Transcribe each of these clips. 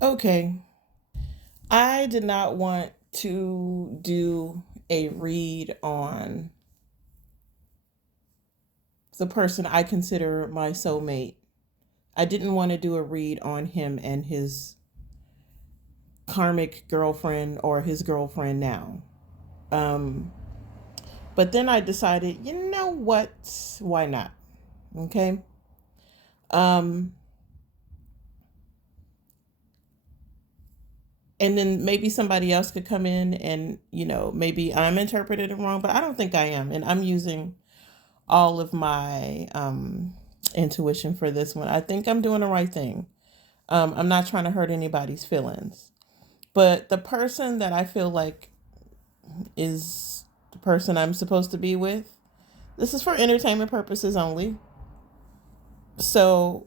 Okay. I did not want to do a read on the person I consider my soulmate. I didn't want to do a read on him and his karmic girlfriend or his girlfriend now. Um, but then I decided, you know what? Why not? Okay. Um, and then maybe somebody else could come in and, maybe I'm interpreted it wrong, but I don't think I am. And I'm using all of my intuition for this one. I think I'm doing the right thing. I'm not trying to hurt anybody's feelings. But the person that I feel like is the person I'm supposed to be with, this is for entertainment purposes only. So,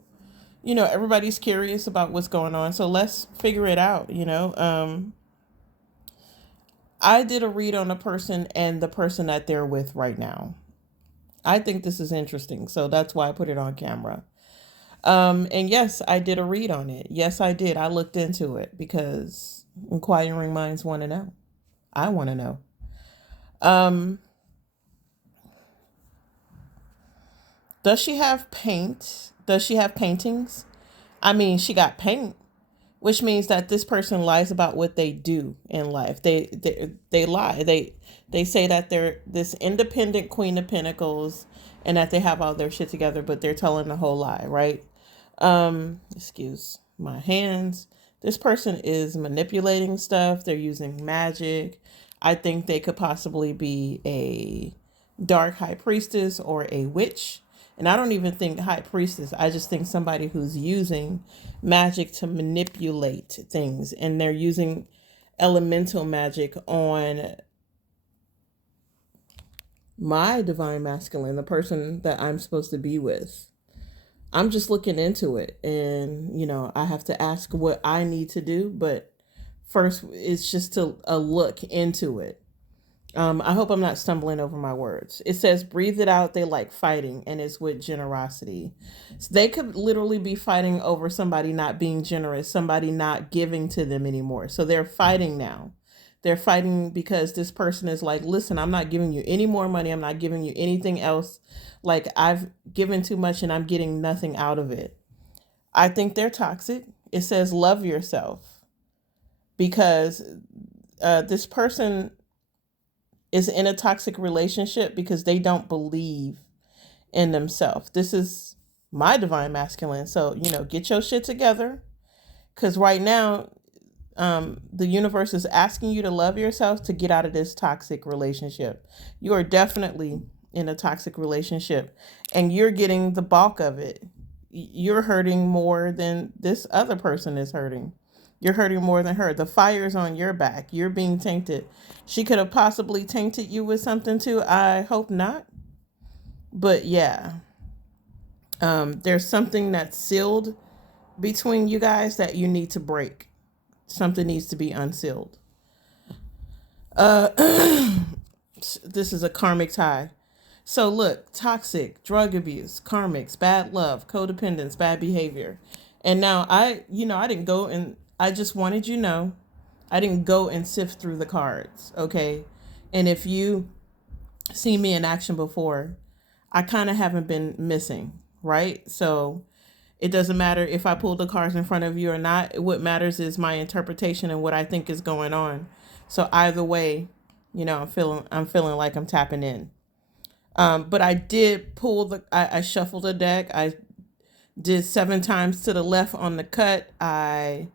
everybody's curious about what's going on. So let's figure it out. I did a read on a person and the person that they're with right now. I think this is interesting. So that's why I put it on camera. And yes, I did a read on it. Yes, I did. I looked into it because inquiring minds want to know. I want to know. Um, does she have paint? Does she have paintings? I mean, she got paint, which means that this person lies about what they do in life. They lie. They say that they're this independent queen of pentacles and that they have all their shit together, but they're telling the whole lie, right? Excuse my hands. This person is manipulating stuff. They're using magic. I think they could possibly be a dark high priestess or a witch. And I don't even think high priestess. I just think somebody who's using magic to manipulate things. And they're using elemental magic on my divine masculine, the person that I'm supposed to be with. I'm just looking into it, and I have to ask what I need to do, but first it's just to a look into it. I hope I'm not stumbling over my words. It says breathe it out, they like fighting, and it's with generosity. So they could literally be fighting over somebody not being generous, somebody not giving to them anymore. So they're fighting now. They're fighting because this person is like, listen, I'm not giving you any more money. I'm not giving you anything else. Like, I've given too much and I'm getting nothing out of it. I think they're toxic. It says love yourself because this person is in a toxic relationship because they don't believe in themselves. This is my divine masculine. So, get your shit together because right now, the universe is asking you to love yourself to get out of this toxic relationship. You are definitely in a toxic relationship and you're getting the bulk of it. You're hurting more than this other person is hurting. You're hurting more than her. The fire's on your back. You're being tainted. She could have possibly tainted you with something too. I hope not. But yeah, there's something that's sealed between you guys that you need to break. Something needs to be unsealed. Uh, this is a karmic tie. So look, toxic, drug abuse, karmics, bad love, codependence, bad behavior. And now I didn't go and I just wanted I didn't go and sift through the cards, okay? And if you see me in action before, I kind of haven't been missing, right? So it doesn't matter if I pull the cards in front of you or not. What matters is my interpretation and what I think is going on. So either way, I'm feeling like I'm tapping in. But I did I shuffled a deck. I did 7 times to the left on the cut. I,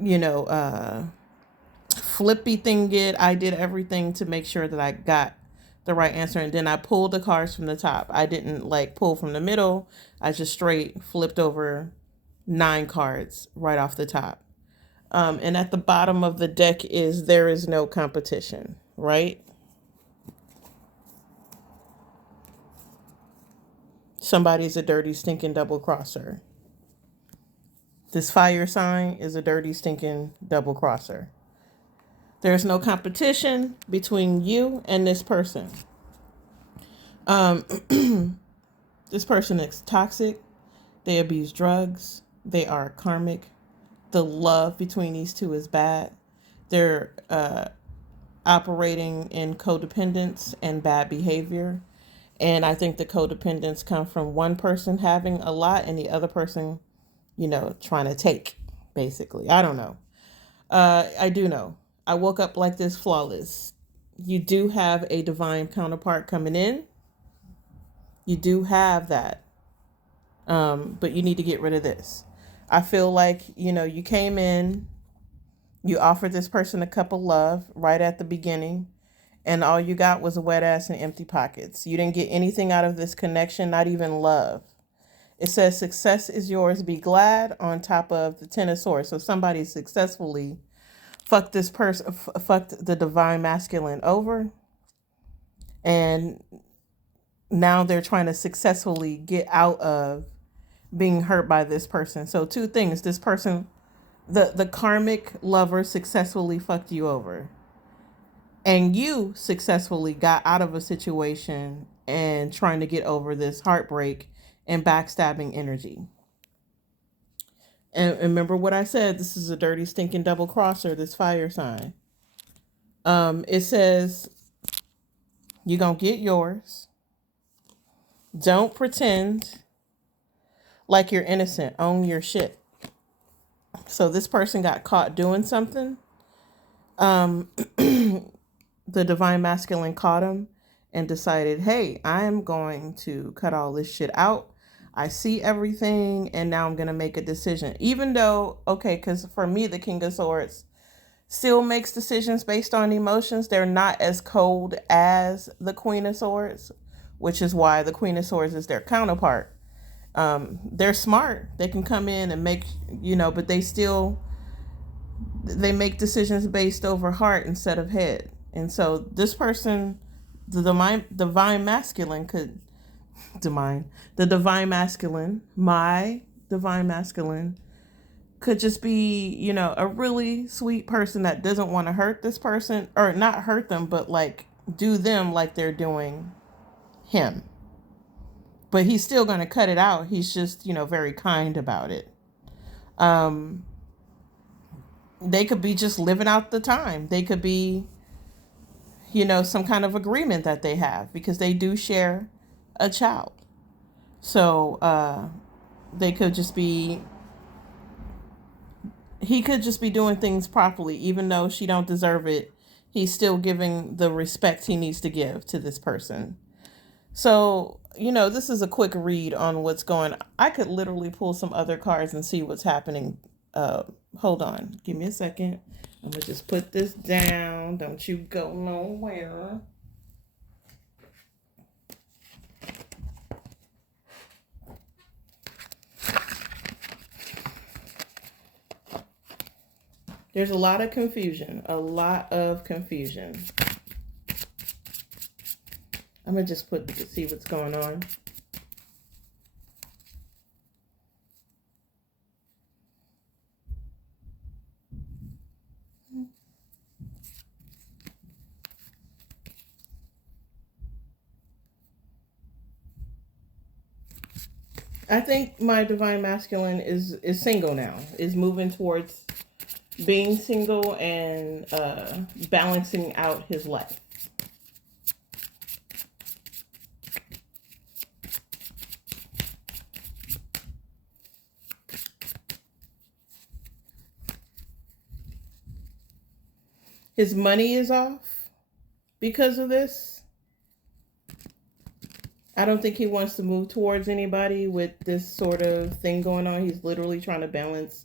you know, flippy thing it. I did everything to make sure that I got the right answer. And then I pulled the cards from the top. I didn't like pull from the middle. I just straight flipped over 9 cards right off the top. And at the bottom of the deck is there is no competition, right? Somebody's a dirty, stinking double crosser. This fire sign is a dirty, stinking double crosser. There's no competition between you and this person. Um, this person is toxic. They abuse drugs. They are karmic. the love between these two is bad. They're operating in codependence and bad behavior. And I think the codependence come from one person having a lot and the other person, trying to take, basically. I don't know. I do know. I woke up like this, flawless. You do have a divine counterpart coming in. You do have that. But you need to get rid of this. I feel like, you came in, you offered this person a cup of love right at the beginning, and all you got was a wet ass and empty pockets. You didn't get anything out of this connection, not even love. It says success is yours, be glad, on top of the Ten of Swords. So somebody successfully fucked this person, fucked the divine masculine over, and now they're trying to successfully get out of being hurt by this person. So two things: this person, the karmic lover, successfully fucked you over, and you successfully got out of a situation and trying to get over this heartbreak and backstabbing energy. And remember what I said, this is a dirty stinking double crosser, this fire sign. It says you're gonna get yours. Don't pretend like you're innocent. Own your shit. So this person got caught doing something. The divine masculine caught him and decided, hey, I'm going to cut all this shit out. I see everything, and now I'm going to make a decision. Even though, okay, because for me, the King of Swords still makes decisions based on emotions. They're not as cold as the Queen of Swords, which is why the Queen of Swords is their counterpart. They're smart. They can come in and make, but they make decisions based over heart instead of head. And so this person, the divine masculine my divine masculine could just be, a really sweet person that doesn't want to hurt this person, or not hurt them, but like do them like they're doing him. But he's still going to cut it out. He's just, very kind about it. They could be just living out the time. They could be, some kind of agreement that they have, because they do share a child. So they could just be, he could just be doing things properly, even though she don't deserve it. He's still giving the respect he needs to give to this person. So, this is a quick read on what's going on. I could literally pull some other cards and see what's happening. Hold on. Give me a second. I'm going to just put this down. Don't you go nowhere. There's a lot of confusion. A lot of confusion. I'm going to just see what's going on. I think my divine masculine is single now, is moving towards being single and balancing out his life. His money is off because of this. I don't think he wants to move towards anybody with this sort of thing going on. He's literally trying to balance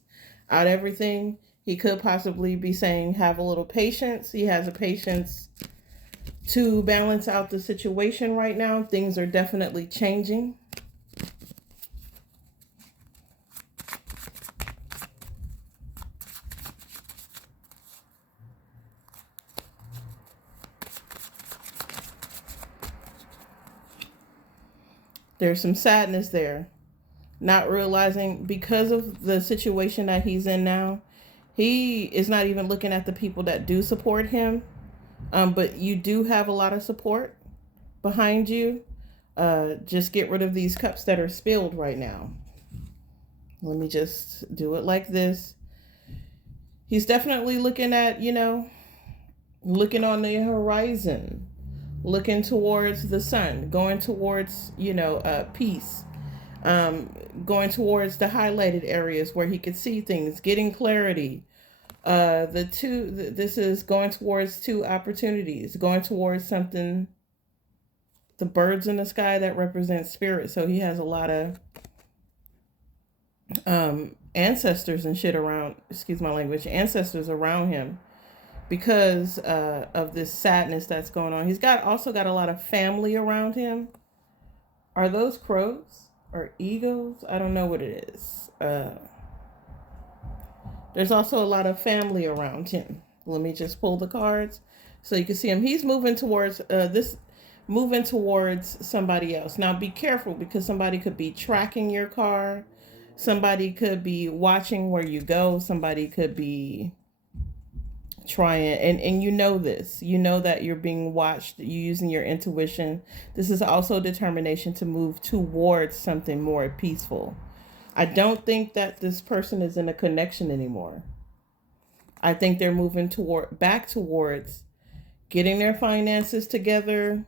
out everything. He could possibly be saying, have a little patience. He has a patience to balance out the situation right now. Things are definitely changing. There's some sadness there. Not realizing, because of the situation that he's in now, he is not even looking at the people that do support him. But you do have a lot of support behind you. Just get rid of these cups that are spilled right now. Let me just do it like this. He's definitely looking at, looking on the horizon, looking towards the sun, going towards, peace, going towards the highlighted areas where he could see things, getting clarity. This is going towards two opportunities, going towards something, the birds in the sky that represent spirit. So he has a lot of ancestors and shit around, excuse my language, ancestors around him because of this sadness that's going on. He's also got a lot of family around him. Are those crows or eagles? I don't know what it is. There's also a lot of family around him. Let me just pull the cards so you can see him. He's moving towards moving towards somebody else. Now be careful, because somebody could be tracking your car. Somebody could be watching where you go. Somebody could be trying, and this. You know that you're being watched. You're using your intuition. This is also determination to move towards something more peaceful. I don't think that this person is in a connection anymore. I think they're moving back towards getting their finances together.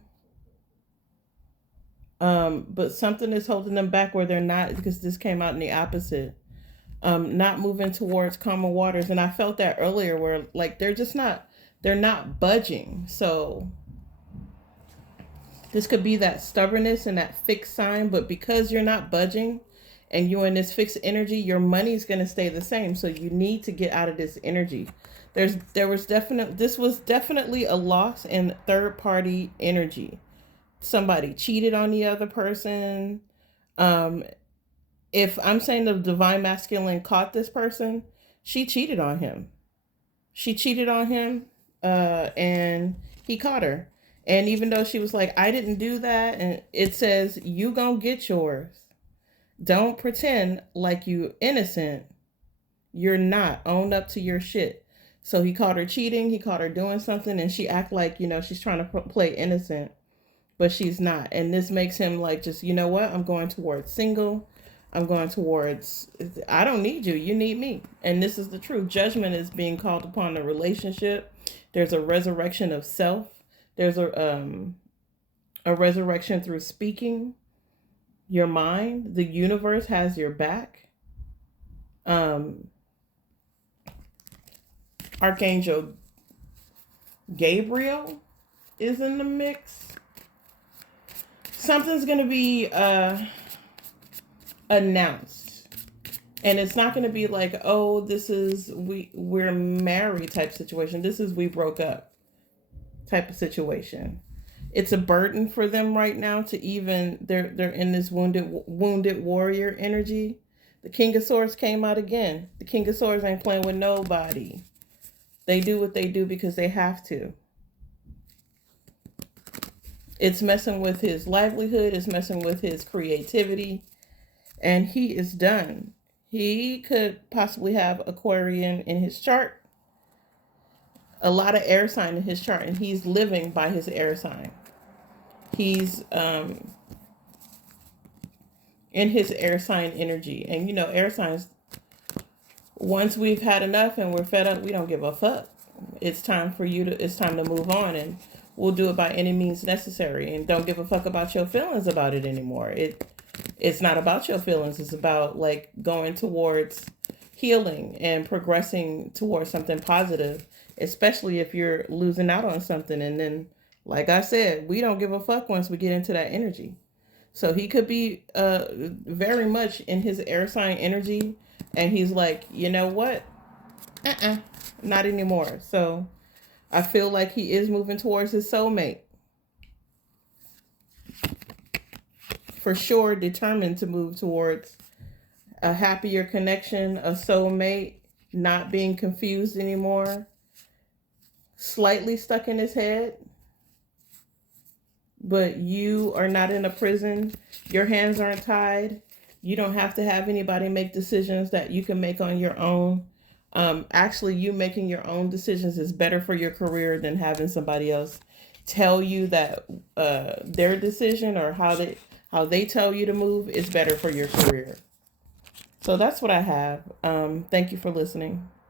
But something is holding them back where they're not, because this came out in the opposite. Not moving towards calmer waters. And I felt that earlier where like they're not budging. So this could be that stubbornness and that fixed sign, but because you're not budging and you're in this fixed energy, your money's going to stay the same. So you need to get out of this energy. This was definitely a loss in third party energy. Somebody cheated on the other person. If I'm saying the divine masculine caught this person, she cheated on him. And he caught her. And even though she was like, I didn't do that, and it says, you gonna get yours. Don't pretend like you innocent. You're not. Own up to your shit. So he caught her cheating. He caught her doing something, and she act like, she's trying to play innocent, but she's not. And this makes him like, just, you know what? I'm going towards single. I'm going towards, I don't need you. You need me. And this is the truth. Judgment is being called upon the relationship. There's a resurrection of self. There's a resurrection through speaking your mind. The universe has your back. Archangel Gabriel is in the mix. Something's going to be announced, and it's not going to be like, oh, this is we're married type situation. This is we broke up type of situation. It's a burden for them right now to even they're in this wounded warrior energy. The King of Swords came out again. The King of Swords ain't playing with nobody. They do what they do because they have to. It's messing with his livelihood. It's messing with his creativity. And he is done. He could possibly have Aquarian in his chart. A lot of air sign in his chart. And he's living by his air sign. He's in his air sign energy. And air signs, once we've had enough and we're fed up, we don't give a fuck. It's time to move on, and we'll do it by any means necessary, and don't give a fuck about your feelings about it anymore. It's not about your feelings. It's about like going towards healing and progressing towards something positive, especially if you're losing out on something. And then, like I said, we don't give a fuck once we get into that energy. So he could be very much in his air sign energy, and he's like, you know what? Not anymore. So I feel like he is moving towards his soulmate. For sure, determined to move towards a happier connection, a soulmate, not being confused anymore. Slightly stuck in his head. But you are not in a prison. Your hands aren't tied. You don't have to have anybody make decisions that you can make on your own. Actually, you making your own decisions is better for your career than having somebody else tell you that their decision or how they tell you to move is better for your career. So that's what I have. Thank you for listening.